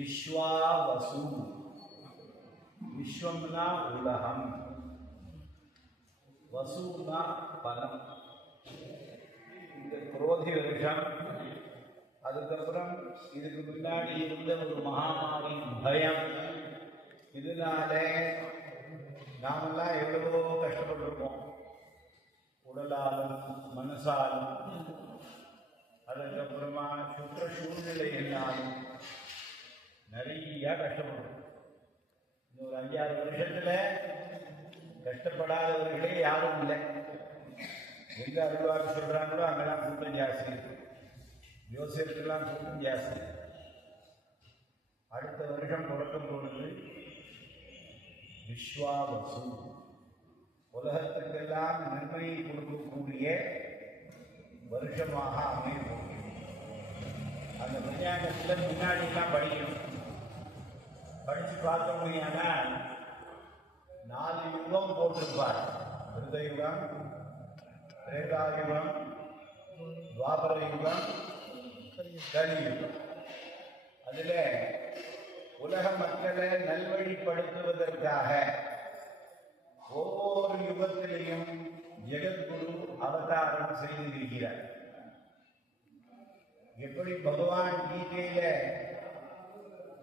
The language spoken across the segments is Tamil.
விஸ்வாவசு. விஸ்வம்னா உலகம், வசுனா பலம். இந்த குரோதி வருஷம், அதுக்கப்புறம் இதுக்கு முன்னாடி இருந்த ஒரு மகாமாரி பயம், இதனால நாமெல்லாம் எவ்வளவோ கஷ்டப்பட்டிருக்கோம். உடலாலும் மனசாலும், அதுக்கப்புறமா சுற்ற சூழ்நிலைகளாலும் நிறைய கஷ்டப்படுறோம். இந்த ஒரு 5-6 வருஷத்துல கஷ்டப்படாதவர்களே யாரும் இல்லை. எங்க அருள்வாக்கு சொல்றாங்களோ அங்கெல்லாம் கூட்டம் ஜாஸ்தி, யோசியத்துக்கெல்லாம் கூட்டம் ஜாஸ்தி. அடுத்த வருஷம் பிறக்கும் பொழுது விஸ்வாவசு, உலகத்துக்கெல்லாம் நன்மையை கொடுக்கக்கூடிய வருஷமாக அமையும். அந்த பஞ்சாங்கத்தில் முன்னாடிலாம் படிக்கணும். படித்து பார்த்தோம்னா 4 யுகம் போட்டிருப்பார். கிருதயுகம், திரேதாயுகம், துவாபர யுகம், கலியுகம். அதில் உலக மக்களை நல்வழிப்படுத்துவதற்காக ஒவ்வொரு யுகத்திலையும் ஜெகத்குரு அவதாரம் செய்திருக்கிறார். எப்படி பகவான் கீதையில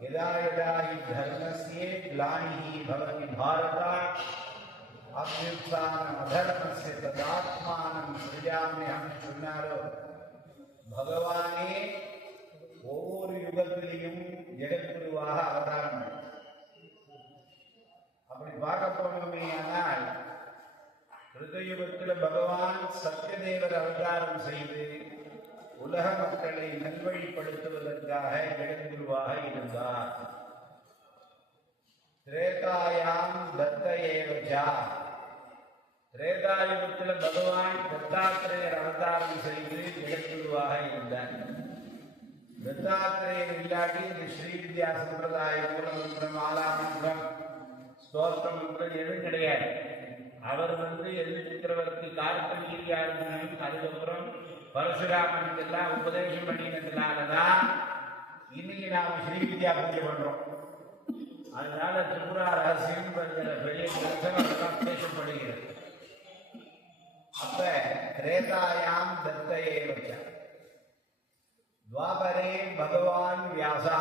யதா யதா ஹி தர்மஸ்ய க்லானிஹி பவதி பாரதா அப்யுத்ഥാனம் அதர்மஸ்ய ததாத்மானம் ஸ்ருஜாம்யஹம் சொன்னாரோ, பகவானே ஒவ்வொரு யுகத்திலையும் ஜெகத்குருவாக அவதாரம். அப்படி பார்க்க போனோமே ஆனால் கிருதயுகத்தில் பகவான் சத்யதேவர் அவதாரம் செய்து உலக மக்களை நல்வழிப்படுத்துவதற்காக ஜெகத்குருவாக இருந்தார். திரேதாயாம் தத்தஏவஜா, திரேதாயுகத்தில் பகவான் தத்தாத்திரேயர் அவதாரம் செய்து ஜெகத்குருவாக இருந்தார். தத்தாத்திரேயர் இல்லாட்டி இந்த ஸ்ரீவித்யா சம்பிரதாய மூலமந்திரம், ஆலாமந்திரம், ஸ்தோத்திரம் மந்திரம் எதுவும் கிடையாது. அவர் எது சக்கரவர்த்தி கார்த்திகேயார்ஜுனன், அதுக்கப்புறம் பரசுராமனுக்கு எல்லாம் உபதேசம் பண்ணினதுனாலதான் இன்னைக்கு நாம ஸ்ரீவித்யா பூஜை பண்றோம். அதனால திரிபுரா ரகசியம் பெரிய கிரந்தம் அதெல்லாம் பேசப்படுகிறது. அப்ப திரேதாயாம் தத்தையே வச்ச துவாபரே பகவான் வியாசா,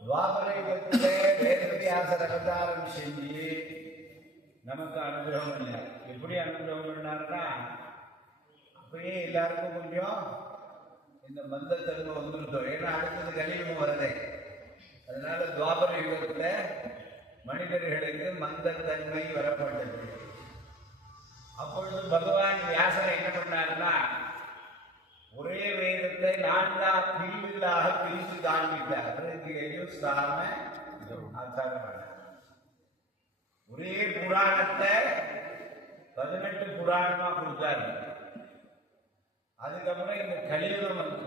துவாபர யுகத்திலே வேதவியாசர் அவதாரம் செஞ்சு நமக்கு அனுகிரகம் பண்ணார். எப்படி அனுகிரகம் பண்ணார்னா, அப்பயே எல்லாருக்கும் கொஞ்சம் இந்த மந்தத்தன்மை வந்துருந்தோம். ஏன்னா அடுத்தது கலியுகம் வருதே. அதனால துவாபர யுகத்துல மனிதர்களுக்கு மந்தத்தன்மை வரப்பட்டது. அப்பொழுது பகவான் வியாசர் என்ன பண்ணார்னா, ஒரே வேதத்தை 4 பிரிவுகளாக பிரித்து காண்பித்தார். ஒரே புராணத்தை 18 புராணமா கொடுத்தாரு. அதுக்கப்புறம் இந்த கலியுகம் வந்து,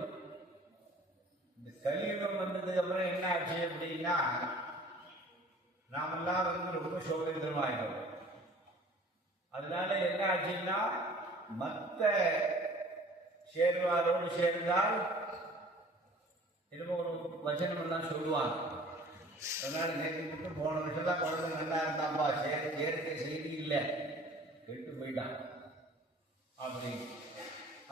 இந்த கலியுகம் வந்ததுக்கு அப்புறம் என்ன ஆச்சு அப்படின்னா, நாமெல்லாம் ரொம்ப சோதந்திரமாயிட்டோம். அதனால என்ன ஆச்சுன்னா, மற்ற சேர்வாரோடு சேர்ந்தால் என்னமோ ஒரு வச்சனம் எல்லாம் சொல்லுவாங்க. அதனால நேற்று மட்டும் போன வருஷம் தான் குழந்தை நல்லா இருந்தாப்பா, சேர்க்கை செய்தி இல்லை, கெட்டு போயிட்டான் அப்படி.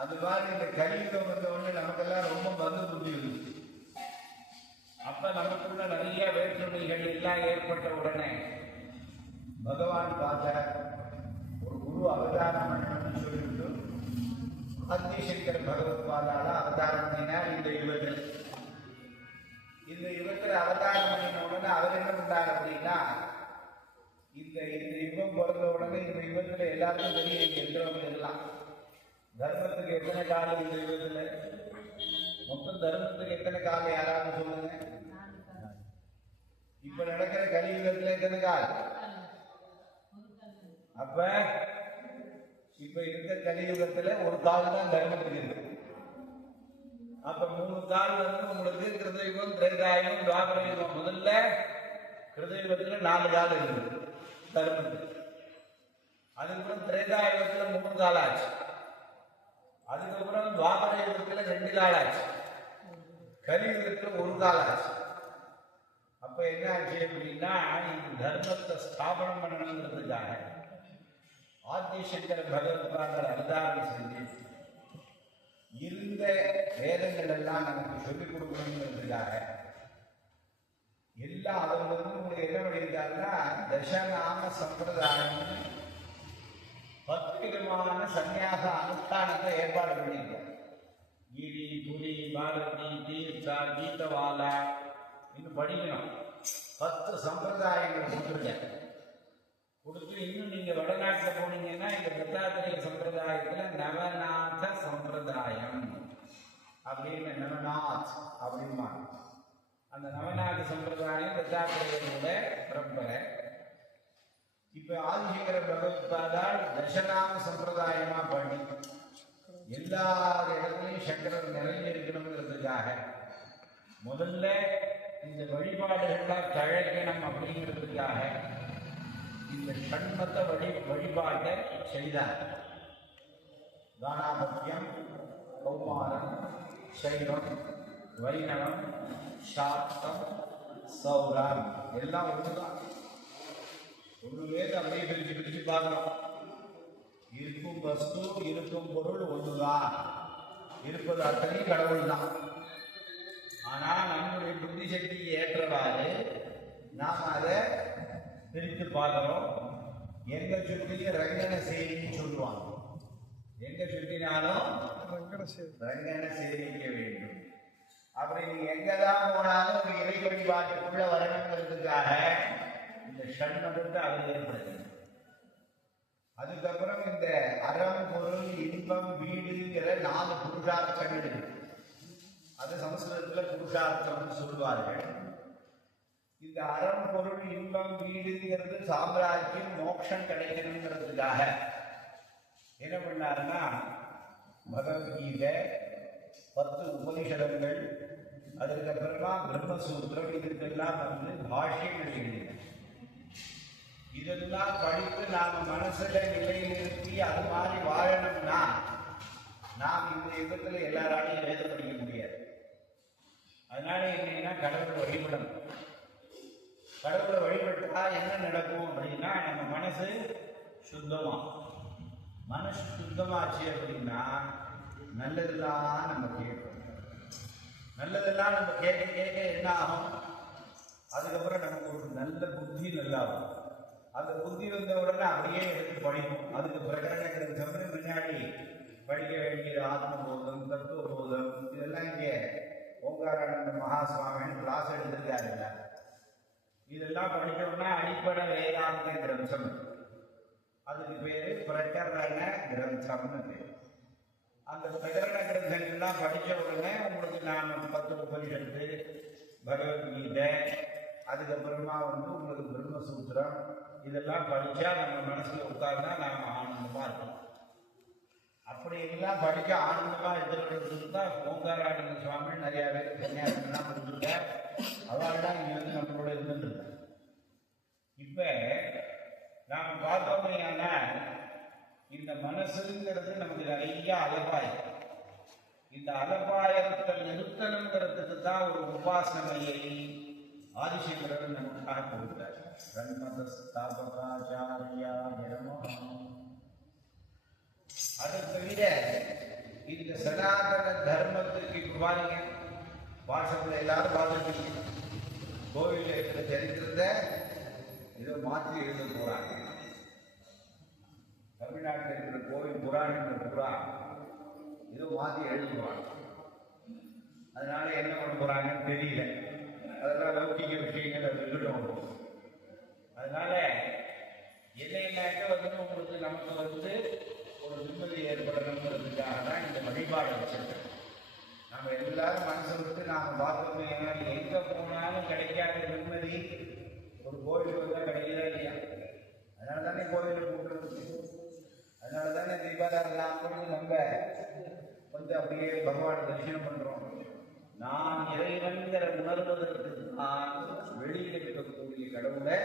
அது மாதிரி இந்த கலியுகம் வந்த உடனே நமக்கெல்லாம் ரொம்ப பந்து புத்தி இருந்துச்சு. அப்ப நமக்குள்ள நிறைய வேற்றுமைகள் எல்லாம் ஏற்பட்ட உடனே பகவான் பார்த்த ஒரு குரு அவதாரம் பண்ணணும்னு சொல்லிட்டு ஆதிசங்கர் பகவத்பாதால அவதாரம் பண்ணினார். இந்த யுகத்தில் அவதாரம் பண்ணின உடனே அவர் என்ன பண்ணார் அப்படின்னா, இந்த யுகம் பிறந்த உடனே இந்த யுகத்தில் எல்லாருக்கும் தெரியும், இங்க இருக்கிறவங்க எல்லாம் தர்மத்துக்கு எத்தனை காலம் இந்த யுகத்தில், மொத்தம் தர்மத்துக்கு எத்தனை காலம் யாராவது சொல்லுங்க. இப்ப நடக்கிற கலியுகத்தில் எத்தனை காலம்? அப்ப இப்ப இருக்க கலியுகத்துல ஒரு கால் தான் தர்மத்துக்கு இருக்கு. அப்ப 3 கால் உங்களுக்கு கிருதயுகம், திரேதாயுகம், துவாபர யுகம். முதல்ல கிருதயுகத்துல 4 கால் இருக்கு தர்மத்துக்கு. அதுக்கப்புறம் திரேதாயுகத்துல 3 கால் ஆச்சு. அதுக்கப்புறம் துவாபர யுகத்துல 2 கால் ஆச்சு. கலியுகத்துல 1 கால் ஆச்சு. அப்போ என்ன ஆச்சு அப்படின்னா இந்த தர்மத்தை ஸ்தாபனம் பண்ணணுங்கிறதுக்காக ஆதிசங்கர பகவத்பாதர் அவதாரம் செஞ்சு இருந்த வேதங்கள் எல்லாம் நமக்கு சொல்லிக் கொடுக்கணுங்கிறதுக்காக எல்லாம் அவர் வந்து உங்களுக்கு என்ன பண்ணியிருக்காருன்னா தசநாம சம்பிரதாயம் 10 விதமான சன்னியாச அனுஷ்டானத்தை ஏற்பாடு பண்ணியிருக்கார். கிரி, புலி, பாரதி, தீர்த்தா, கீதவாலா இன்னும் படிக்கணும். 10 சம்பிரதாயங்கள் கொடுத்து இன்னும் நீங்க வடநாட்டில் போனீங்கன்னா இந்த தத்தாத்திரேய சம்பிரதாயத்துல நவநாத சம்பிரதாயம் அப்படின்னு நவநாத் அப்படிமா அந்த நவநாத சம்பிரதாயம் தத்தாத்திரேயனோட பரம்பரை. இப்ப ஆதிசங்கர பகவத்பாதால் தசநாம சம்பிரதாயமா பண்ணி எல்லா இடத்துலையும் சங்கரர் நிறைய இருக்கணுங்கிறதுக்காக முதல்ல இந்த வழிபாடுகள்லாம் தழைக்கணும் அப்படிங்கிறதுக்காக இந்த ஷண்மத வழிபாட்டை செய்தார். கானாபத்தியம், கௌமாரம், சைவம், வைணவம், சாக்தம், சௌரம் எல்லாம் ஒன்றுதான். ஒன்றுவே அப்படியே பிரிச்சு பார்க்கலாம். இருக்கும் வஸ்து இருக்கும் பொருள் ஒன்றுதான், இருப்பது அத்தனை கடவுள் தான். ஆனால் நம்முடைய புத்தி சக்திக்கு ஏற்றவாறு நாம் அதை பிரித்து பார்க்கிறோம். எங்க சுற்றியும் ரங்கன சேரின்னு சொல்லுவாங்க. எங்க சுற்றினாலும் ரங்கன சேரிக்க வேண்டும். அப்படி நீங்க எங்கதான் போனாலும் ஒரு இறை வழிபாட்டுக்குள்ள வரணுங்கிறதுக்காக இந்த ஷண்மதத்தை அது ஏற்படுத்தணும். அதுக்கப்புறம் இந்த அறம், பொருள், இன்பம், வீடுங்கிற 4 புருஷார்த்தங்கள் இருக்கு. அது சமஸ்கிருதத்துல புருஷார்த்தம்னு சொல்லுவார்கள். இந்த அறம், பொருள், இன்பம், வீடுங்கிறது சாம்ராஜ்யம், மோட்சம் கிடைக்கணுங்கிறதுக்காக என்ன பண்ணாருன்னா பகவத்கீதை, 10 உபனிஷதங்கள், அதுக்கப்புறமா பிரம்மசூத்திரம், இதுக்கெல்லாம் வந்து பாஷ்யங்கள் எழுதின. இதெல்லாம் படித்து நாம மனசுல நிலைநிறுத்தி அது மாதிரி வாழணும்னா நாம் இந்த யுகத்துல எல்லாராலையும் வேதம் படிக்க முடியாது. அதனால என்னன்னா கடவுளை வழிபடணும். கடவுளை வழிபட்டா என்ன நடக்கும் அப்படின்னா நம்ம மனசு சுத்தமாச்சு அப்படின்னா நல்லதெல்லாம் நம்ம கேட்போம். நல்லதெல்லாம் நம்ம கேட்க கேட்க என்ன ஆகும்? அதுக்கப்புறம் நமக்கு ஒரு நல்ல புத்தி நல்லாகும். அந்த புத்தி வந்த உடனே அப்படியே எடுத்து படிப்போம். அதுக்கு பிரகரண கிரந்தம்னு முன்னாடி படிக்க வேண்டியது ஆத்மபோதம், தத்துவபோதம், இதெல்லாம் இங்கே ஓங்காரானந்த மகாசுவாமின்னு கிளாஸ் எடுத்திருக்காருல்ல. இதெல்லாம் படித்தோம்னா அடிப்படை வேதாந்த கிரந்தம், அதுக்கு பேரு பிரகரண கிரந்தம்னு பேர். அந்த பிரகரண கிரந்தங்கள்லாம் படித்த உடனே உங்களுக்கு நான் 10 உபனிஷத்து, பகவத்கீதை, அதுக்கப்புறமா வந்து உங்களுக்கு பிரம்மசூத்திரம் இதெல்லாம் படித்தா நம்ம மனசுல உட்கார்ந்தா நாம் ஆனந்தமா இருக்கணும். அப்படி எல்லாம் படிக்க ஆனந்தமா இருக்கிறது தான் ஓங்காரானந்த சுவாமி நிறைய பேர் சன்னியாசம்லாம் கொடுத்துருக்கார். அவள்தான் இங்க வந்து நம்மளோட இருந்துட்டு. இப்ப நாம் பார்த்தோம்னா இந்த மனசுங்கிறது நமக்கு நிறைய அலப்பாயம். இந்த அலப்பாயத்தை நிறுத்தணுங்கிறதுக்கு தான் ஒரு உபாசனையை ஆதிசங்கரர் நமக்காக கொடுத்தார். சண்மத ஸ்தாபகாச்சாரியா அதை தவிர இந்த சனாதன தர்மத்துக்கு இப்ப பாருங்க, வாட்ஸ்அப்ல எல்லாரும் பார்த்துருக்கீங்க, கோவிலில் இருக்கிற சரித்திரத்தை இதை மாற்றி எழுத போறாங்க. தமிழ்நாட்டில் இருக்கிற கோவில் புராணங்கள் பூரா இதை மாற்றி எழுதுவாங்க. அதனால என்ன பண்ண போறாங்கன்னு தெரியல. அதெல்லாம் லௌகிக விஷயங்கள் அது இருக்கட்டும். அதனால என்னைனாக்க வந்து உங்களுக்கு நமக்கு வந்து ஒரு நிம்மதி ஏற்படணுங்கிறதுக்காக தான் இந்த வழிபாடு வச்சிருக்கேன். நம்ம எல்லாரும் மனசை விட்டு நாம பார்த்தோம். ஏன்னா எங்க போனாலும் கிடைக்காத நிம்மதி ஒரு கோவிலுக்கு வந்தா கிடைக்கிறதா இல்லையா? அதனால தானே கோவிலுக்கு கூப்பிட்டு, அதனால தானே தீபாவளிலாம் நம்ம வந்து அப்படியே பகவான் தரிசனம் பண்றோம். நான் இறைவன்கிற உணர்வதற்கு தான் வெளியில் இருக்கக்கூடிய கடவுளை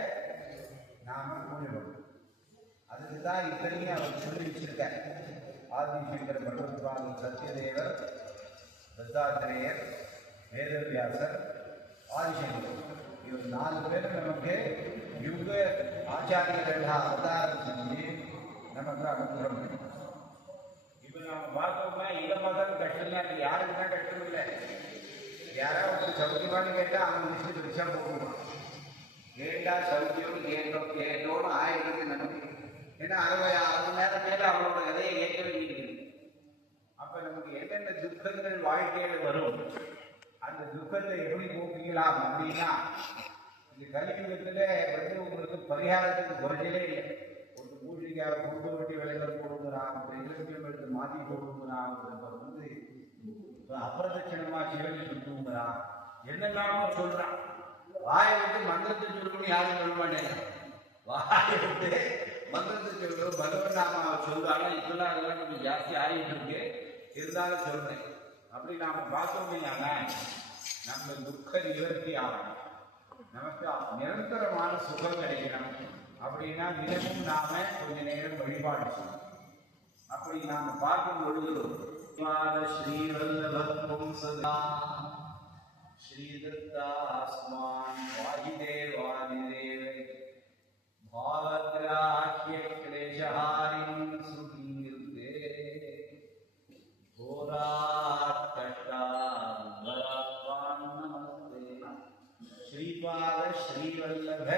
நாம கூறினோம். அதுக்கு தான் இத்தனையும் அவர் சொல்லி வச்சிருக்கார். ஆதிசங்கர பகவத்பாதர், சத்யதேவர், தத்தாத்திரேயர், வேதவியாசர், ஆதிசங்கர் இவர் 4 பேர் நமக்கு யுக ஆச்சாரியர்கள் அவதாரம் செஞ்சு நமக்கு அனுகிரகம் பண்ணி. இப்போ நம்ம பார்த்தோம்னா இதை பார்த்தாலும் கஷ்டம் தான். அது யாருக்கு தான் கஷ்டம் இல்லை. யாராவது சௌக்கியமானு கேட்டால் அவன் லிஸ்ட்டு பெருசாக போடுவான். ஏண்டா சௌக்கியம் கேட்டோன்னு ஆயிடுது நமக்கு. ஏன்னா 60 நேரம் மேலே அவனோட கதையை கேட்க வேண்டியிருக்குது. அப்போ நமக்கு என்னென்ன துக்கங்கள் வாழ்க்கையில் வரும், அந்த துக்கத்தை எப்படி போக்கிக்கலாம் அப்படின்னா, இந்த கலியுகத்தில் உங்களுக்கு பரிகாரத்துக்கு குறைஞ்சலே இல்லை. ஒரு பூஜைக்காக கொண்டு வட்டி விலைகள் போடுங்கிறான், ஒரு இலக்கியம் எடுத்து மாற்றி போடுங்கிறான், அப்பிரதட்சணமாக சிவனை சுற்றுங்கிறான், என்னெல்லாமோ சொல்கிறான். வாயை விட்டு மந்திரத்தை சொல்லணும்னு யாரும் சொல்ல மாட்டேங்க. வாயை விட்டு மந்திரத்தை சொல்லணும், பகவன் நாம சொல்றாங்க. இப்பெல்லாம் அதெல்லாம் கொஞ்சம் ஜாஸ்தி ஆகிட்டு இருக்கு. இருந்தாலும் சொல்றேன். அப்படி நாம பார்த்தோம்னா நம்ம துக்க நிவர்த்தி ஆகணும், நமக்கு நிரந்தரமான சுகம் கிடைக்கணும். அப்படின்னா தினமும் நாம கொஞ்ச நேரம் வழிபாடு செய்யணும். அப்படி நாம பார்க்கும் பொழுது ஸ்ரீவல்லபம் சதா ஸ்ரீதத்தாஸ்மான் வாதிதேவாதிதேவை பாவகிராஹ்ய கிளேஷஹாரிம் சுகீர்த்தே கோராட்டட்டாத்வராத்வான் நமஸ்தே. ஸ்ரீபாத ஸ்ரீவல்லப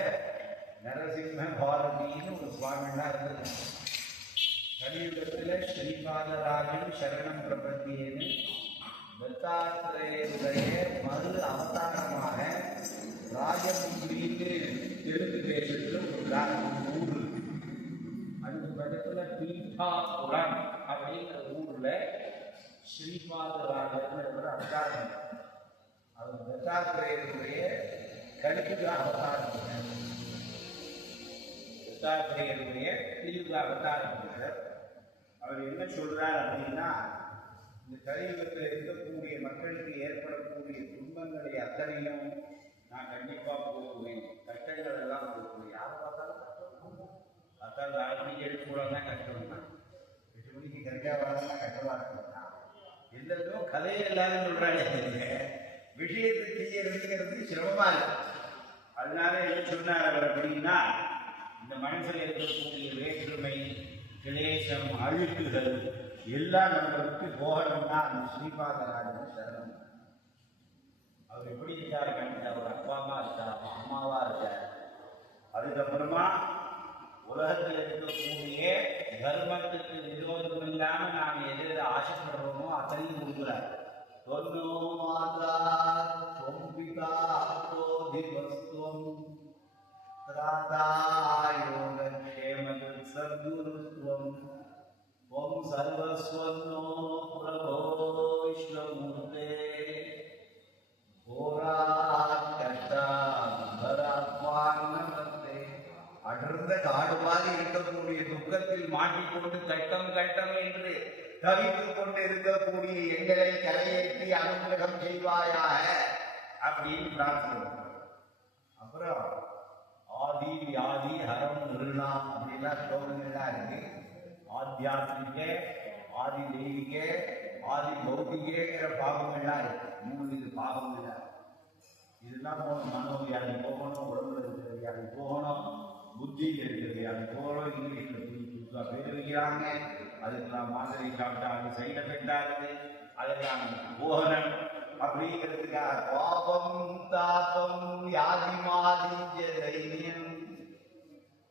நரசிம்ம பாரதின்னு ஒரு சுவாமினா இருந்தது. கலியுகத்தில் ஸ்ரீபாதராஜன் சரணம் பிரபத்தியேன்னு தத்தாத்திரேயுடைய மறு அவதாரமாக ராஜமுந்திரின்னு தெலுங்கு தேசத்தில் ஒரு ஊர். அதுக்கு பக்கத்தில் பீட்டாபுரம் அப்படிங்கிற ஊரில் ஸ்ரீபாதராஜன் அவதாரம். அவர் தத்தாத்திரேயுடைய கலியுக அவதாரம். தத்தாத்திரேயுடைய கலியுக அவதாரம். அவர் என்ன சொல்றார் அப்படின்னா, இந்த கலியுகத்தில் இருக்கக்கூடிய மக்களுக்கு ஏற்படக்கூடிய துன்பங்களை அத்தனையும் நான் கண்டிப்பாக போக்குவேன். கஷ்டங்கள் எல்லாம் போக்குவேன். யாரை பார்த்தாலும் கஷ்டம். 6 மணிக்கு எடுத்து கூட தான் கஷ்டம் தான். 8 மணிக்கு கரெக்டாக வரதான் கஷ்டமாக இருக்கலாம். எந்தோ கதையை எல்லாரும் சொல்றாங்க. விஷயத்தை செய்யறதுங்கிறது சிரமமா இல்லை. அதனால என்ன சொன்னார் அவர் அப்படின்னா, இந்த மனசில் இருக்கக்கூடிய வேற்றுமை, கிளேசம், அழுக்குகள் எல்லாம் நம்மளுக்கு போகணும்னா அந்த ஸ்ரீபாதராஜன் சரணம். அவர் எப்படி இருக்காரு கண்டிப்பா, அவர் அப்பா அம்மா இருக்கார், அம்மாவா இருக்கார். அதுக்கப்புறமா உலகத்தில் இருக்கக்கூடிய தர்மத்துக்கு விரோதம் இல்லாம நாம் எது ஆசைப்படுறோமோ அத்தனையும் கொடுக்குறார். தொன்னோ மாதா தொம்பிகா தோதிவஸ்துவம் திராதாயோக க்ஷேமது சத்குருத்வம் ஓம் சர்வஸ்வன்னோ பிரபோ விஷ்ணுமூர்த்தே நமஸ்தே. அடர்ந்த காடு மாதிரி இருக்கக்கூடிய துக்கத்தில் மாட்டிக்கொண்டு கட்டம் கட்டம் என்று தவித்துக் கொண்டு இருக்கக்கூடிய எங்களை கரையேற்றி அனுகிரகம் செய்வாயாக அப்படின்னு பிரார்த்தனை. அப்புறம் ஆதி வியாதி ஹரம் நிருணாம் அப்படின்லாம் ஸ்லோகங்கள்லாம் இருக்கு. ஆத்தியாத்மிக, ஆதி தெய்வீக, ஆதி பௌத்திகங்கிற பாகங்கள்லாம் இருக்கு. 3 இது பாகங்கள். இதெல்லாம் போகணும். மனோவியாதி போகணும், உடம்புல இருக்கிற வியாதி போகணும், புத்தியில் இருக்கிற வியாதி போகணும். இங்கிலீஷ்ல புதுசாக பேர் வைக்கிறாங்க. அதுக்கெல்லாம் மாத்திரை சாப்பிட்டா அது சைட் எஃபெக்டா இருக்கு. அதெல்லாம் போகணும். அப்படிங்கிறதுக்காக பாபம் தாபம் வியாதி மாலிஞ்ச தைரியம்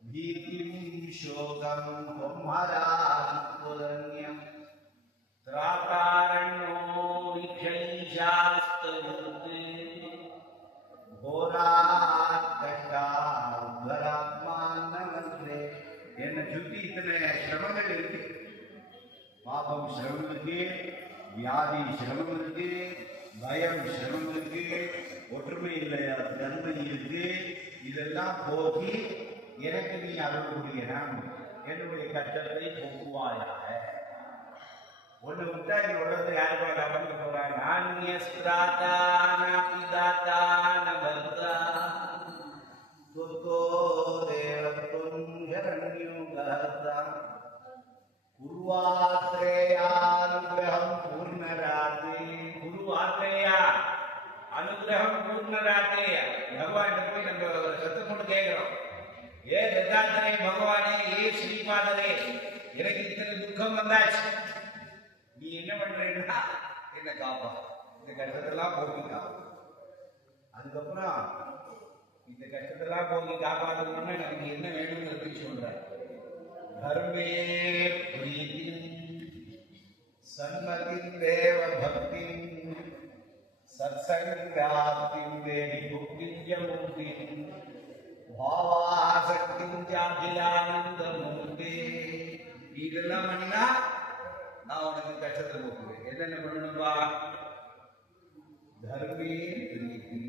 பீதிம் சோகம் பொம்மராதிபுரண்யம் திராகாரண்யோ விக்ஷைஷாஸ்தருத்து போராட்டராத்மானவன்றே. என்னை சுற்றி இத்தனை சிரமங்கள் இருக்கு. பாபம் சிரமம் இருக்கு, வியாதி சிரமம் இருக்கு, பயம் சிரமம் இருக்கு, ஒற்றுமை இல்லை தன்மை இருக்கு. இதெல்லாம் போக்கி எனக்கு நீ அருள் புரியணும், என்னுடைய கஷ்டத்தை போக்குவாயாக. ஒன்று விட்டா இந்த உலகத்தை யார் பார்க்க போறாங்க? குருவாத்ரேயானுகிரகம் பூர்ணராதி. குருவாத்ரேயா அனுகிரகம் பூர்ணராத்தே பகவான் போய் நம்ம சத்தம் கொண்டு கேட்கிறோம். ஏ தத்தாத்திரே பகவானே, ஏ ஸ்ரீபாதரே, எனக்கு இத்தனை துக்கம் வந்தாச்சு, நீ என்ன பண்றேன்னா என்ன காப்பா, இந்த கஷ்டத்தெல்லாம் போக்கி காப்பா. அதுக்கப்புறம் இந்த கஷ்டத்தெல்லாம் போக்கி காப்பாற்றணும்னா நமக்கு என்ன வேணும்னு சொல்ற. தர்மே பிரீதி சன்மதிம் தேவ பக்தி சத்சங்காப்திம் தேவி புக்திஞ்ச முக்திம் பாவாசக்திம் ஜாகிலானந்த மூர்த்தி. இதெல்லாம் பண்ணினா நான் உனக்கு கஷ்டத்தை போக்குவேன். என்னென்ன பண்ணணும்பா? தர்மே பிரீதி,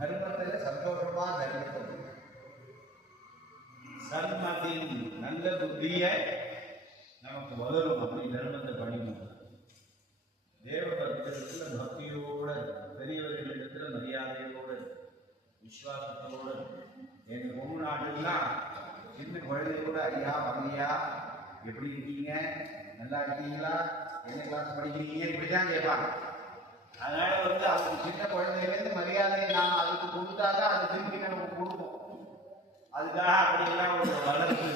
தர்மத்தில் சந்தோஷமா தர்மத்தை, சன்மதி நல்ல புத்திய நமக்கு வளரும். அப்படி தர்மத்தை பண்ணிக்கணும். தேவ பக்தத்துல பக்தியோட, பெரியவர்களிடத்துல மரியாதையோட, விசுவாசத்தோட. எங்க பொண்ணு நாட்டுலாம் சின்ன குழந்தையோட ஐயா வந்தியா, எப்படி இருக்கீங்க, நல்லா இருக்கீங்களா, என்ன கிளாஸ் படிக்கிறீங்க, இப்படிதான் கேட்பாங்க. அதனால அதுக்கு சின்ன குழந்தையிலேருந்து மரியாதையை நாம் அதுக்கு கொடுத்தாதான் அது திரும்பி நமக்கு கொடுக்கும். அதுக்காக அப்படியெல்லாம் ஒரு வளர்ப்பு.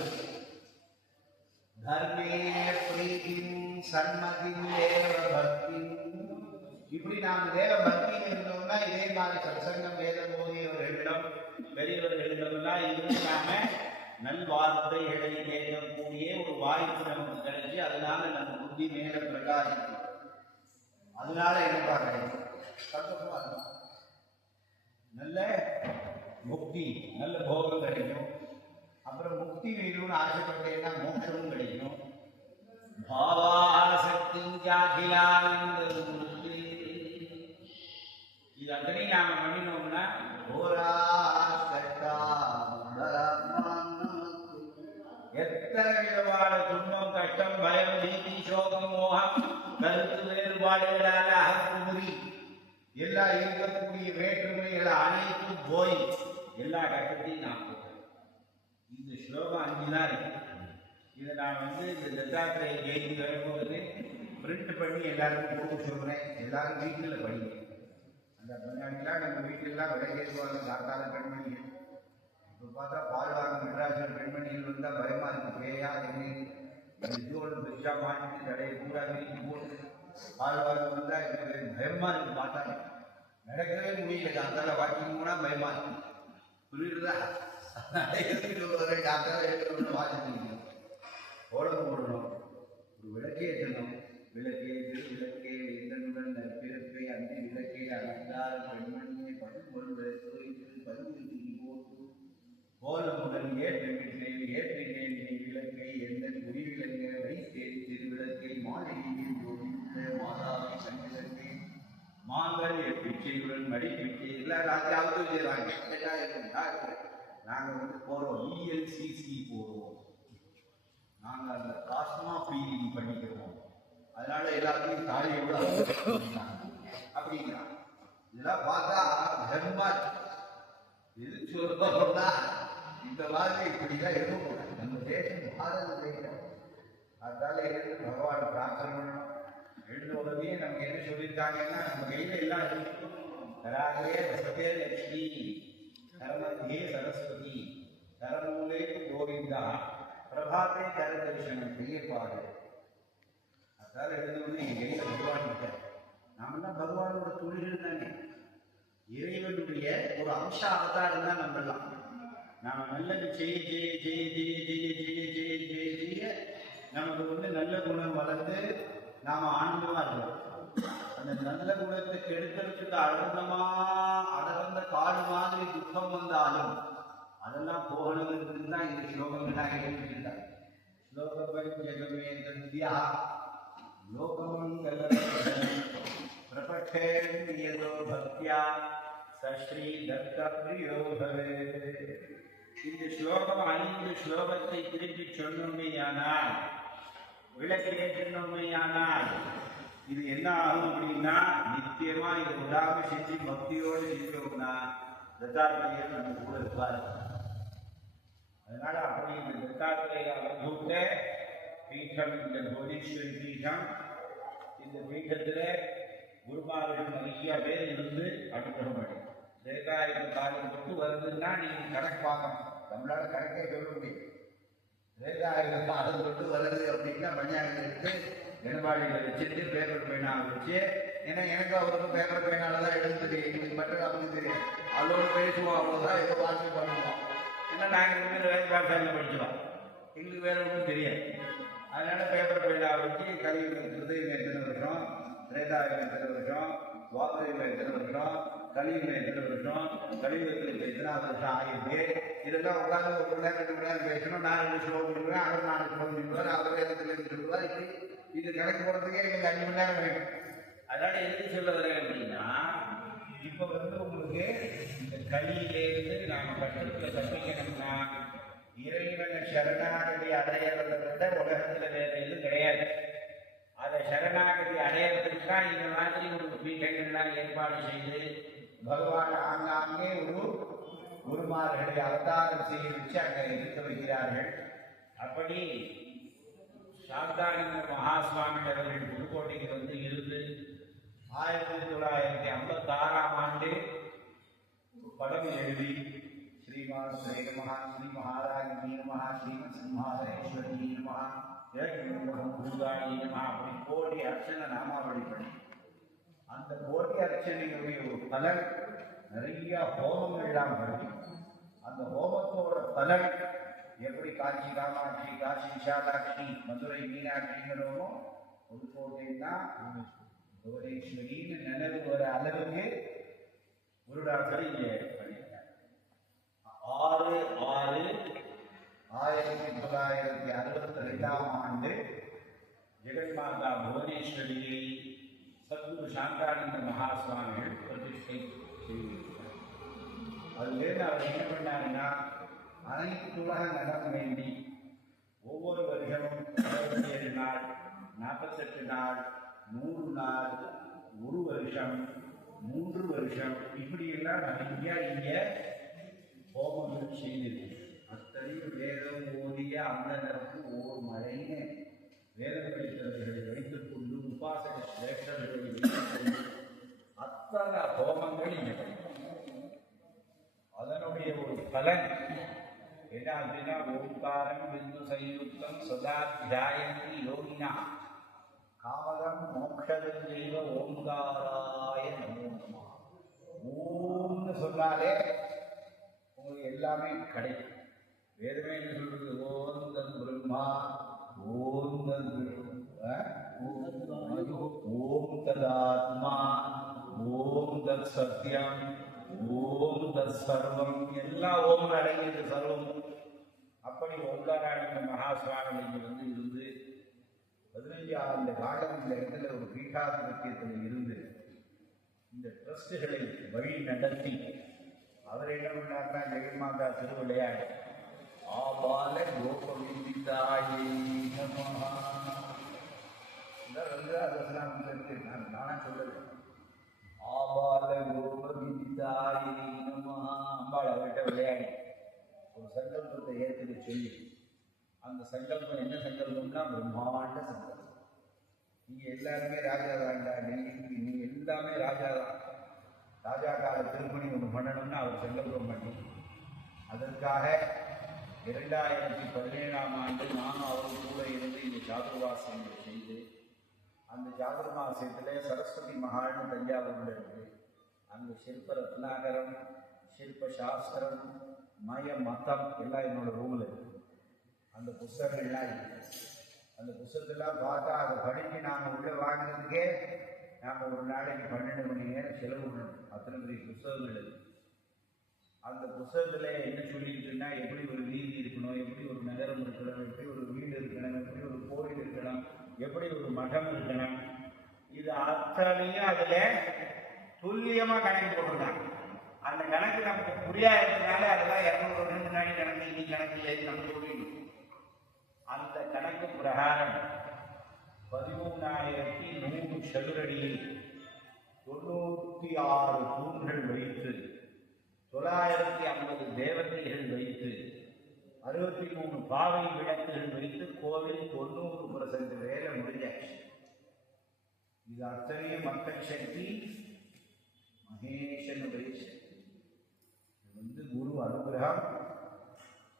தர்மே பிரீதிம் சன்மதிம் தேவ பக்தி. இப்படி நாம் தேவ பக்தி இருந்தோம்னா இதே மாதிரி சத்சங்கம் வேத போதியவர்களிடம் பெரியவர்களிடமெல்லாம் இருந்து நாம நல்வார்த்தைகளை கேட்கக்கூடிய ஒரு வாய்ப்பு நமக்கு கிடைச்சி அதனால நம்ம புத்தி மேல பிரகாசிக்கும். அதனால என்ன பார்க்கணும், சந்தோஷமா இருக்கும். நல்ல முக்தி, நல்ல போகம் கிடைக்கும். அப்புறம் முக்தி வேணும்னு ஆசைப்பட்டேன்னா மோட்சமும் கிடைக்கும். பாவாசக்தி ஜாகிலானந்த மூர்த்தி. இது அத்தனை நாம பண்ணினோம்னா எத்தனை விதமான துன்பம், கஷ்டம், பயம், பீதி, சோகம், மோகம், கருத்து வேறுபாடுகளால அகக்குமுறி எல்லாம் இருக்கக்கூடிய வேற்றுமைகள் அனைத்தும் போய் எல்லா கஷ்டத்தையும் நான் போகிறேன். இந்த ஸ்லோகம் 5 தான் இருக்கு. இதை நான் இந்த தத்தாத்திரேய ஜெயந்தி வரும்போது பிரிண்ட் பண்ணி எல்லாருக்கும் கொடுக்க சொல்கிறேன். எல்லாரும் வீட்டில் படிங்க. அந்த முன்னாடிலாம் நம்ம வீட்டிலலாம் விளையாடுவாங்க காத்தால பெண்மணிகள். இப்போ பார்த்தா பால் வாங்க மெட்ராஸில் பெண்மணிகள் வந்தால் பயமா இருக்கு. பேயா என்ன இதோட பெருசாக மாட்டிட்டு கடையை பூரா வீட்டு போட்டு பால் வாங்க வந்தால் எனக்கு பயமா இருக்கு. பார்த்தா நடக்கவே முடியல. காத்தால வாக்கிங் போனால் பயமா இருக்கு. புரியுதுதா? காத்தால எடுத்து வாக்கிங் கோலம் போடணும், ஒரு விளக்கே ஏற்றணும். விளக்கே விளக்கே எந்தனுடன் நற்பிறப்பை அந்த விளக்கை அலங்கார பெண்மணியை படும்பொருள் விளக்கு பதிவு போட்டு கோலமுடன் ஏற்றினேன் விளக்கை எந்த குறி விளங்க வைத்தேன் திருவிளக்கை மாளிகையில் ஜோடித்த மாதாவை கண்விளக்கை மாங்கள் பிச்சையுடன் மடிப்பிச்சை எல்லாரும் அதாவது செய்கிறாங்க. நாங்கள் போகிறோம், ELCC போகிறோம். நாங்கள் அந்த காஸ்மா ஃபீலிங் பண்ணிக்கிறோம். அதனால எல்லாத்தையும் தாலியோட அப்படிங்கிறான். இதெல்லாம் பார்த்தா தர்மா எது சொல்லணும்னா இந்த மாதிரி இப்படிதான் இருக்கக்கூடாது. நம்ம தேசம் பாரத தேசம். அதனால எழுந்து பகவான் பிரார்த்தனை பண்ணணும். எழுந்த உடனே நமக்கு என்ன சொல்லியிருக்காங்கன்னா, நம்ம கையில எல்லாம் இருக்கு. கராகே வசதே லட்சுமி, கரமத்தியே சரஸ்வதி, கரமூலே கோவிந்தா, பிரபாத்தே கர தரிசனம் செய்யப்பாடு. அதனால எழுந்தவுடனே என் கையில பகவான் இருக்கார். நாமெல்லாம் பகவானோட துணிகள் தானே, இறைவனுடைய ஒரு அம்ச அவதாரம் தான் நம்மெல்லாம். நாம நல்லது செய்ய செய்ய செய்ய செய்ய செய்ய செய்ய செய்ய செய்ய செய்ய நமக்கு நல்ல குணம் வளர்ந்து நாம ஆனந்தமா இருக்கோம். அந்த நல்ல குணத்தை கெடுக்கிறதுக்கு அடர்ந்த காடு மாதிரி துக்கம் வந்தாலும் அதெல்லாம் போகணுங்கிறது தான் இந்த ஸ்லோகங்களாக எழுதியிருந்தாங்க. ஸ்லோகபஞ்சகமேந்தியா லோகமங்கல பிரபட்டேந்தியதோ பக்தியா சஸ்ரீ தத்த பிரியோ பவே. இந்த ஸ்லோகம் 5 ஸ்லோகத்தை திருப்பி சொன்னோமேயானால், விளக்கு ஏற்றினோமேயானால் இது என்ன ஆகும் அப்படின்னா, நித்தியமா இதை விடாம செஞ்சு பக்தியோடு செஞ்சோம்னா தத்தாத்திரேயர் நம்ம கூட இருப்பார். அதனால அப்படி இந்த தத்தாத்திரேய அவதூத்த பீடம், இந்த போதீஸ்வரி பீடம், இந்த பீடத்தில் குருமார்கள் நிறைய பேர் இருந்து அனுகிரகம் பண்ணி ரேகாயுகம் காலம் தொட்டு வருதுன்னா நீங்கள் கணக்கு பார்க்கணும். நம்மளால கணக்கே சொல்ல முடியும். ரேகாயுகம் காலம் தொட்டு வருது அப்படின்னா பஞ்சாயத்து எடுத்து எடப்பாடியில் வச்சுட்டு பேப்பர் பேனாவை வச்சு, ஏன்னா எனக்கு அவருக்கு பேப்பர் பேனால தான் எழுத தெரியும், எங்களுக்கு மட்டும் அவனுக்கு தெரியும். அதோடு பேசுவோம், அவ்வளோதான் ஏதோ வாசி பண்ணுவோம். ஏன்னா நாங்கள் ரெண்டு பேர் வேறு பாஷையில் படிச்சிடும், எங்களுக்கு வேறு ஒன்றும் தெரியாது. அதனால பேப்பர் பேனாவை வச்சு கலியுகம் ஹிருதயம் எத்தனை வருஷம், திரேதாயுகம் எத்தனை வருஷம், துவாபரயுகம் எத்தனை வருஷம், கலியுகம் எத்தனை வருஷம், கலியுகத்தில் எத்தனாவது வருஷம் ஆகிருக்கு, இதெல்லாம் உட்காந்து ஒரு மணி நேரம் 2 மணி நேரம் பேசணும். நான் 2 ஸ்லோகம் சொல்லுவேன், அவர் 4 ஸ்லோகம் சொல்லுவார், அவர் வேதத்தில் சொல்லுவார். இப்படி இது கணக்கு போடுறதுக்கே எங்களுக்கு 5 மணி நேரம் வேணும். அதனால எதுக்கு சொல்ல வரேன் அப்படின்னா, இப்போ உங்களுக்கு இந்த கலியிலேருந்து நாம் கட்டத்தில் தப்பிக்கணும்னா இறைவனை சரணாகதி அடையிறதை விட உலகத்தில் வேற எதுவும் கிடையாது. அதை சரணாகதி அடையிறதுக்கு தான் இந்த மாதிரி ஒரு பீட்டங்கள்லாம் ஏற்பாடு செய்து பகவான் ஆங்காங்கே ஒரு குருமார்களை அவதாரம் செய்ய வச்சு அங்கே இருக்க வைக்கிறார்கள். அப்படி சாந்தானந்த மகாசுவாமி அவர்கள் புதுக்கோட்டைக்கு வந்து இருந்து 1956ஆம் ஆண்டு படம் எழுதி ஸ்ரீமான் ஸ்ரீ நமஹா, ஸ்ரீ மகாராஜி நமஹா, ஸ்ரீமத் சிம்ஹாசனேஸ்வரி நமஹா, பூதாணி நமஹா, அப்படி கோடி அர்ச்சனை நாமாவளி பண்ணி அந்த கோடி அர்ச்சனையுடைய ஒரு பலன் நிறைய ஹோமங்கள்லாம் பண்ணி அந்த ஹோமத்தோட பலன் எப்படி காஞ்சி காமாட்சி, காசி விசாலாட்சி, மதுரை மீனாட்சிங்கிறோமோ புதுக்கோட்டைன்னா புவனேஸ்வரின்னு நினைவு வர அளவுக்கு குருடாக்கள் இங்கே பண்ணியிருக்காங்க. 6/6/1962ஆம் ஆண்டு ஜெகன்மாதா புவனேஸ்வரியை சத்குரு சாந்தானந்த மகாசுவாமிகள் பிரதிஷ்டை செய்திருக்கிறார். அதுலேருந்து அவர் என்ன பண்ணாருன்னா, அனைத்துலக நலம் வேண்டி ஒவ்வொரு வருஷமும் 67 நாள், 48 நாள், 100 நாள், 1 வருஷம், 3 வருஷம், இப்படியெல்லாம் நிறைய இங்கே ஹோமங்கள் செய்திருக்கு. அத்தனையும் வேதம் ஓதிய அந்த நேரத்தில் ஒவ்வொரு மழைன்னு வேத படித்தவர்களை வைத்துக் கொண்டு உபாசக சிரேஷ்டர்களை வைத்துக்கொண்டு அத்தனை ஹோமங்கள் இங்கே அதனுடைய ஒரு பலன் என்ன அப்படின்னா, ஓங்காரம் பிந்து சயுக்தம் சதா தியாயந்தி யோகினா காமதம் மோக்ஷதம் செய்வ ஓங்காராய நமோ நமः. ஓம்னு சொன்னாலே உங்களுக்கு எல்லாமே கிடைக்கும். வேதமே என்ன சொல்றது? ஓம் தத் பிரம்மா, ஓம் தத் ஓம் ததாத்மா, ஓம் தத் சத்யம், ஓம் தத் சர்வம், எல்லா ஓம் அடங்கியது சர்வம். அப்படி ஓங்காரானந்த மகாசுவாமிகள் வந்து இருந்து 15 ஆண்டு காலம் இந்த இடத்துல ஒரு பீட்டாதிபத்தியத்தில் இருந்து இந்த ட்ரஸ்டுகளை வழி நடத்தி அவர் என்ன பண்ணார்னா, ஜெகன்மாதா திருவிளையாடு ஆபால கோபவிந்தாயை நமஹா அதெல்லாம் நானா சொல்றது. ஆபால கோபவிந்தாயை நமஹா அம்பாள் அவர்கிட்ட விளையாடி ஒரு சங்கல்பத்தை ஏற்கனவே சொல்லி, அந்த சங்கல்பம் என்ன சங்கல்பம்னா பிரம்மாண்ட சங்கல்பம். நீங்க எல்லாருமே ராஜா தான்டா, நீங்க எல்லாமே ராஜா தான். ராஜா கால திருப்பணி ஒன்று பண்ணணும்னு அவர் சங்கல்பம் பண்ணி அதற்காக 2017ஆம் ஆண்டு நானும் அவரும் கூட இருந்து இந்த சாதுர்வாசங்களை செய்து அந்த சாதுர்மாசத்தில் சரஸ்வதி மகால்னு தஞ்சாவூரில் இருக்குது. அங்கே சிற்ப ரத்னாகரம், சிற்ப சாஸ்திரம், மய மத்தம் எல்லாம் என்னோட ரூமில் இருக்குது. அந்த புஸ்தகங்கள்லாம் இருக்குது. அந்த புஸ்தகத்தெல்லாம் பார்த்தா அதை படித்து நாம் உள்ளே வாங்கினதுக்கே நாம் ஒரு நாளைக்கு 12 மணி நேரம் செலவு பண்ணணும். அத்தனை பெரிய புஸ்தகங்கள் இருக்குது. அந்த புஸ்தகத்தில் என்ன சொல்லிக்கிட்டுன்னா, எப்படி ஒரு வீதி இருக்கணும், எப்படி ஒரு நகரம் இருக்கணும், எப்படி ஒரு வீடு இருக்கணும், எப்படி ஒரு கோயில் இருக்கணும், எப்படி ஒரு மடம் இருக்கணும், இது அத்தனையும் அதில் துல்லியமாக கணக்கு போட்டிருக்காங்க. அந்த கணக்கு நமக்கு புரியாததுனால அதெல்லாம் 200 வருஷம் முன்னாடி கணக்கு, இனி கணக்கு இல்லைன்னு நம்ம சொல்லிடணும். அந்த கணக்கு பிரகாரம் 13,100 சதுரடியில் 96 தூண்கள் வைத்து 950 தேவதைகள் வைத்து 63 பாவை விளக்குகள் வைத்து கோவில் 90% வேலை முடிஞ்சாச்சு. இது அத்தனையும் மக்கள் சக்தி, மகேஷனுடைய சக்தி. இது குரு அனுகிரகம்,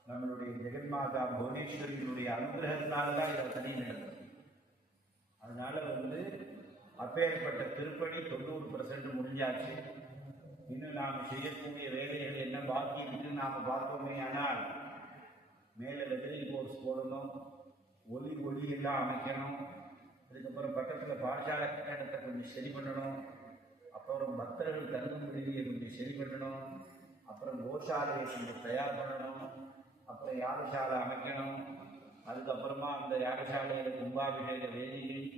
நம்மளுடைய ஜெகன்மாதா புவனேஸ்வரியினுடைய அனுகிரகத்தினால தான் இதை தனி நடக்கும். அதனால அப்பேற்பட்ட திருப்பணி 90% முடிஞ்சாச்சு. இன்னும் நாம் செய்யக்கூடிய வேலைகள் என்ன பாக்கி இருக்குன்னு நாம் பார்த்தோமே. ஆனால் மேலே லெவலிங் கோர்ஸ் போடணும், ஒளி எல்லாம் அமைக்கணும். அதுக்கப்புறம் பக்கத்தில் பாடசாலை கட்டடத்தை கொஞ்சம் சரி பண்ணணும். அப்புறம் பக்தர்கள் தங்கும் விடுதியை கொஞ்சம் சரி பண்ணணும். அப்புறம் கோசாலையை கொஞ்சம் தயார் பண்ணணும். அப்புறம் யாகசாலை அமைக்கணும். அதுக்கப்புறமா அந்த யாகசாலையில் கும்பாபிஷேக வேதிகள்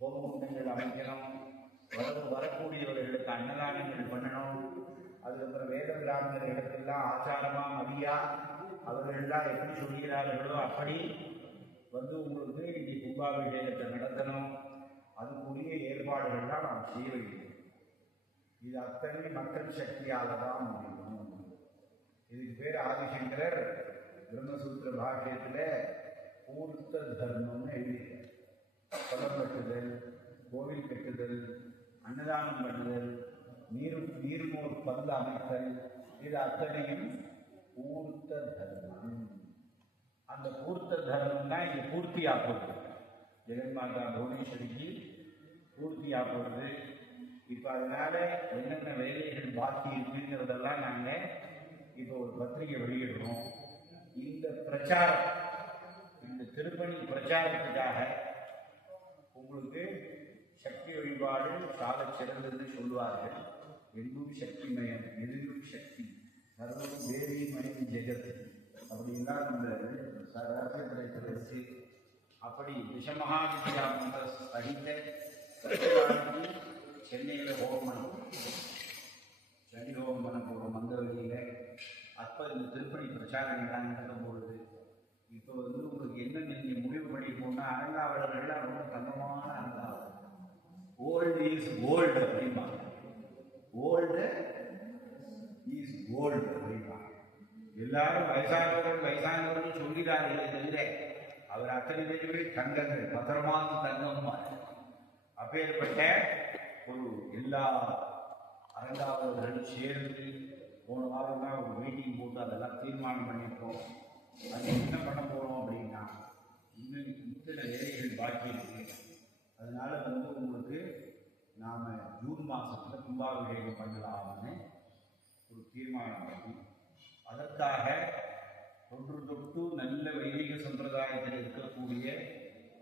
ஹோமகுண்டங்கள் அமைக்கணும். வரக்கூடியவர்களுக்கு அன்னதானங்கள் பண்ணணும். அதுக்கப்புறம் வேத பிராமணர்களுக்கெல்லாம் ஆச்சாரமாக மதியா அவர்களெல்லாம் எப்படி சொல்கிறார்களோ அப்படி உங்களுக்கு இங்கே கும்பாபிஷேகத்தை நடத்தணும். அதுக்குரிய ஏற்பாடுகள்லாம் நாம் செய்ய வேண்டும். இது அத்தனை மக்கள் சக்தியால் தான் முடியும். இதுக்கு பேர் ஆதிசங்கரர் பிரம்மசூத்திர பாஷ்யத்தில் பூர்த்த தர்மம்னு எழுதியிருக்கார். பலம் கட்டுதல், கோவில் கட்டுதல், அன்னதானம் பண்ணுதல், நீர்மோர் பந்து அமைத்தல், இது அத்தனையும் பூர்த்த தர்மம். அந்த பூர்த்த தர்மம் தான் இது பூர்த்தியாக்குவது. ஜெகன்மாதா புவனேஸ்வரிக்கு பூர்த்தியாக்குவது. இப்போ அதனால என்னென்ன வேலைகள் பாக்கி இருக்குங்கிறதெல்லாம் நாங்கள் இப்போ ஒரு பத்திரிகை வெளியிடுறோம். இந்த பிரச்சாரம், இந்த திருப்பணி பிரச்சாரத்துக்காக உங்களுக்கு சக்தி வழிபாடு சால சிறந்ததுன்னு சொல்லுவார்கள். எங்கும் சக்தி மயம், எதிரும் சக்தி, சர்வம் தேவி மயம் ஜெகத் அப்படின்னா இந்த ரகசியத்தில் வச்சு அப்படி விஷமகாவித்யா மந்திர சகித சென்னையில் ஹோமம் பண்ண சனி ஹோமம் பண்ண போகிறோம் அந்த வழியில். அப்போ இந்த திருப்பணி பிரச்சாரங்கள்லாம் நடக்கும் பொழுது இப்போ உங்களுக்கு என்ன நீங்கள் முடிவு பண்ணிப்போம்னா, அரங்காவலர்கள்லாம் ரொம்ப தங்கமான அரங்காவலர். ஓல்டு இஸ் கோல்டு அப்படிம்பாங்க. ஓல்டு இஸ் கோல்டு அப்படிம்பாங்க. எல்லாரும் வயசானவர்கள் சொல்கிறார்களே தவிர அவர் அத்தனை பேருமே தங்கங்கள், பத்திரமான தங்கம். அப்பேற்பட்ட ஒரு எல்லா அரங்காவலர்களும் சேர்ந்து போன வாரம் தான் ஒரு மீட்டிங் போட்டு அதெல்லாம் தீர்மானம் பண்ணியிருக்கோம். அது என்ன பண்ண போகிறோம் அப்படின்னா, இன்னும் இத்தனை வேலைகள் பாக்கி இருக்கு. அதனால உங்களுக்கு நாம் ஜூன் மாதத்தில் கும்பாபிஷேகம் பண்ணலாம்னு ஒரு தீர்மானம் பண்ணி, அதற்காக தொன்று தொட்டு நல்ல வைதிக சம்பிரதாயத்தில் இருக்கக்கூடிய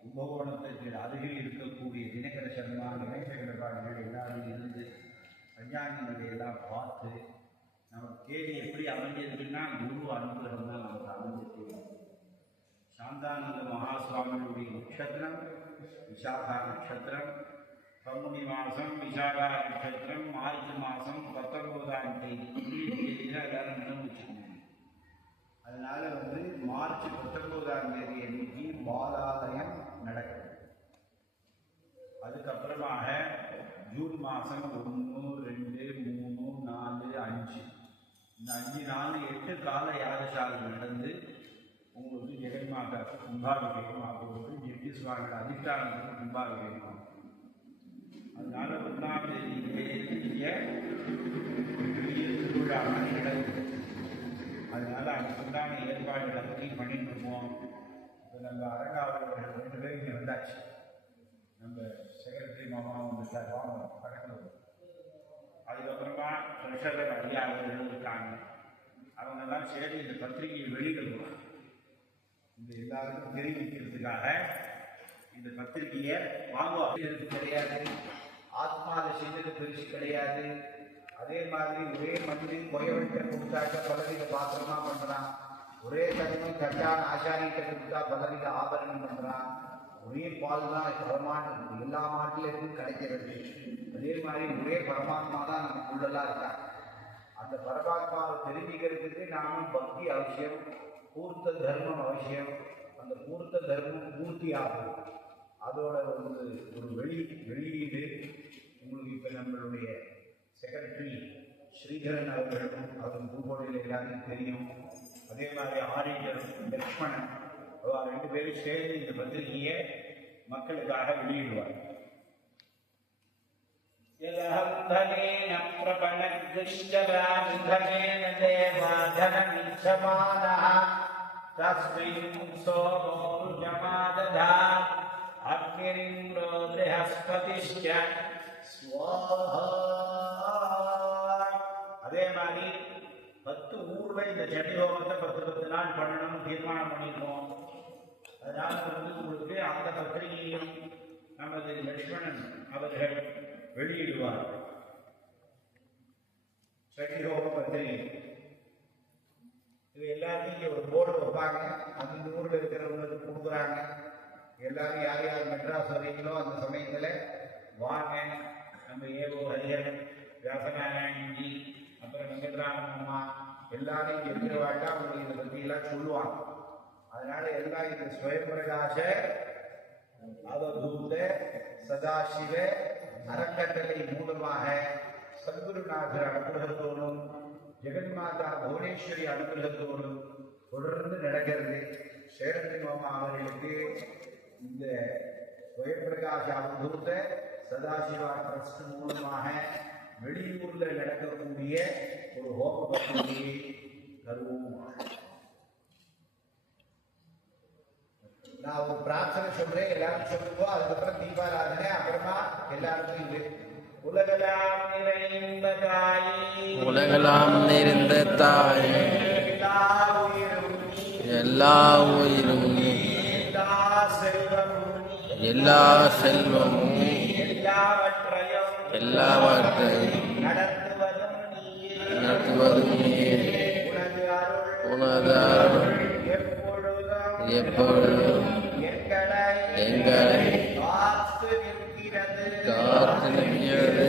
கும்பகோணத்திற்கு அருகில் இருக்கக்கூடிய தினகர சர்மா, கணேசகரபாடிகள் எல்லாரும் இருந்து பஞ்சாங்கங்களை எல்லாம் பார்த்து நமக்கு தேதி எப்படி அமைஞ்சிருக்குன்னா குரு அனுகிரகம் தான் நமக்கு அமைஞ்சிருக்கு. சாந்தானந்த மகாசுவாமியுடைய நட்சத்திரம் விசாகா நட்சத்திரம், பங்குனி மாதம் விசாகா நட்சத்திரம், மார்ச் மாதம் 19ஆம் தேதி எல்லாரும் நினைவு வச்சுக்கணும். அதனால மார்ச் 19ஆம் தேதி அன்னைக்கு பாலாலயம் நடக்குது. அதுக்கப்புறமாக ஜூன் மாதம் 1, 2, 3, 4, 5 இந்த 5 நாள் 8 கால யாகசாலைகள் நடந்து உங்களுக்கு ஜெகன்மாதாக்கு கும்பாபிஷேகம் ஆகும்போது ஜெட்டி சுவாமியோட அதிஷ்டானத்துக்கு கும்பாபிஷேகம் ஆகும். அதனால 1ஆம் தேதியிலேயே பெரிய திருவிழா நடக்குது. அதனால அதுக்குண்டான ஏற்பாடுகளை பற்றி பண்ணிட்டு இருக்கோம். இப்போ நம்ம அரங்காவலர்கள் 2 பேர் இங்கே வந்தாச்சு. நம்ம செக்ரட்டரி மாமாவும் வந்துட்டார், வாங்க பக்கத்தில். அதுக்கப்புறமா ட்ரெஷரர் ஐயா அவர்கள் இருக்காங்க. அவங்கெல்லாம் சேர்ந்து இந்த பத்திரிகையை வெளியிடுவாங்க. இந்த எல்லாருக்கும் தெரிவிக்கிறதுக்காக இந்த பத்திரிகையை வாங்குவது கிடையாது. ஆத்மாவில் செய்தது பெருசு கிடையாது. அதே மாதிரி ஒரே மண்ணில் கொயவெட்ட கொடுத்தாக்க பலவித பாத்திரமா பண்ணுறான். ஒரே தனிமை தட்டான ஆசாரிகிட்ட கொடுத்தா பலவித ஆபரணம் பண்ணுறான். ஒரே பால் தான் பரமானது, எல்லா மாட்டிலும் கிடைக்கிறது. அதே மாதிரி ஒரே பரமாத்மா தான் நமக்குள்ளெல்லாம் இருக்காங்க. அந்த பரமாத்மாவை தெரிஞ்சுக்கிறதுக்கு நாமும் பக்தி அவசியம், பூர்த்த தர்மம் அவசியம். அந்த பூர்த்த தர்மம் பூர்த்தி ஆகும். அதோட ஒரு வெளியீடு உங்களுக்கு இப்போ நம்மளுடைய செக்ரட்டரி ஸ்ரீதரன் அவர்களும் அவரும் பூகோடையில் எல்லாருக்கும் தெரியும். அதே மாதிரி ஆடிட்டர் லக்ஷ்மணன் 2 பேரும் சேர்ந்து இந்த பத்திரிகையை மக்களுக்காக வெளியிடுவார். यदहंधनेन प्रपणगृश्चरानिधनेन देवाधनमिच्छमानः तस्मिन् सोमोरुजमादधात् अग्निरिन्द्रो बृहस्पतिश्च स्वाहा. அதே மாதிரி 10 ஊர்ல இந்த சண்டி ஹோமத்தை 10 நாள் பண்ணணும்னு தீர்மானம் பண்ணியிருக்கோம். அதனால உங்களுக்கு அந்த பத்திரிகையும் நமது லட்சுமணன் அவர்கள் வெளியிடுவார். சண்டி ஹோம பத்திரிகை இது எல்லாருக்கும் இங்கே ஒரு போர்டு வைப்பாங்க. அந்த ஊரில் இருக்கிறவங்களுக்கு கொடுக்குறாங்க. எல்லாரும் யார் யார் மெட்ராஸ் வரீங்களோ அந்த சமயத்தில் வாங்க. நம்ம ஏவோ ஹரிஹரன், வியாசநாராயணன்ஜி, அப்புறம் வெங்கட்ராமன் அம்மா எல்லாரும் இங்கே இருக்கிறவாட்டா அவங்க இதை பற்றியெல்லாம் சொல்லுவாங்க. அதனால எல்லாம் இந்த ஸ்வயம்பிரகாச அவதூத சதாசிவ அறக்கட்டளை மூலமாக சத்குருநாதர் அனுகிரகத்தோடும் ஜெகன்மாதா புவனேஸ்வரி அனுகிரகத்தோடும் தொடர்ந்து நடக்கிறது. சேரந்தி மாமா அவர்களுக்கு இந்த ஸ்வயம்பிரகாச அவதூத சதாசிவா ட்ரஸ்ட் மூலமாக வெளியூர்ல நடக்கக்கூடிய ஒரு ஹோம பத்திரிகையை தருவோம். நான் ஒரு பிரார்த்தனை சொல்றேன், எல்லாரும் சொல்லுவோம். அதுக்கப்புறம் தீபாராதனை, அப்புறமா எல்லாருக்கும் இது. உலகலாம் நிறைந்த தாயே, உலகலாம் நிறைந்த தாயே, எல்லா உயிரும் எல்லா செல்வமும் எல்லாவற்றையும் நடத்துவதும் உனது அருள் எப்பொழுதும் எங்களை காத்து நிற்கிறது.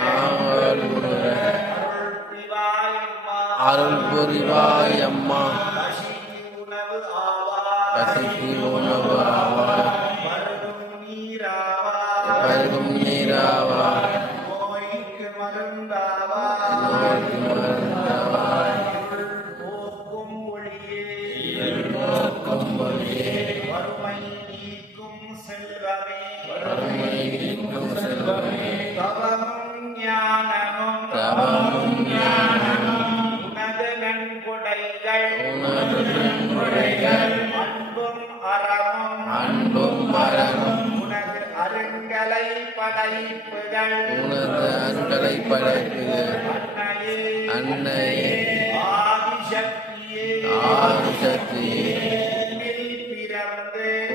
நாங்கள் உணர அருள் புரிவாய் அம்மா. பசிக்கு உணவு ஆவாய், பருகும் நீராவாய், நோய்க்கு மருந்தாவாய், போக்கும் ஒளியே, வறுமை நீக்கும் செல்வமே, தவமும் ஞானமும் உனது நன்கொடைகள் அன்பும் அறமும் உனது அருங்கலை படைப்புகள் அன்னையே ஆதிசக்தியே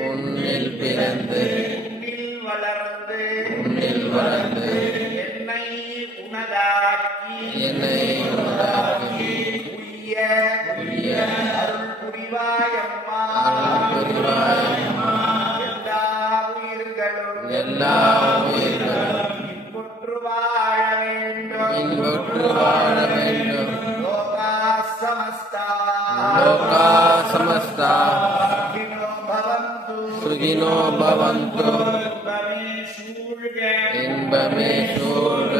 உன்னில் பிறந்து உன்னில் வளர்ந்து என்னை உனதாக்கி அருள் புரிவாய் அம்மா. எல்லா உயிர்களும் இன்புற்று வாழ வேண்டும். லோகா சமஸ்தா சுகினோ பவந்து இன்பமே சூழ்க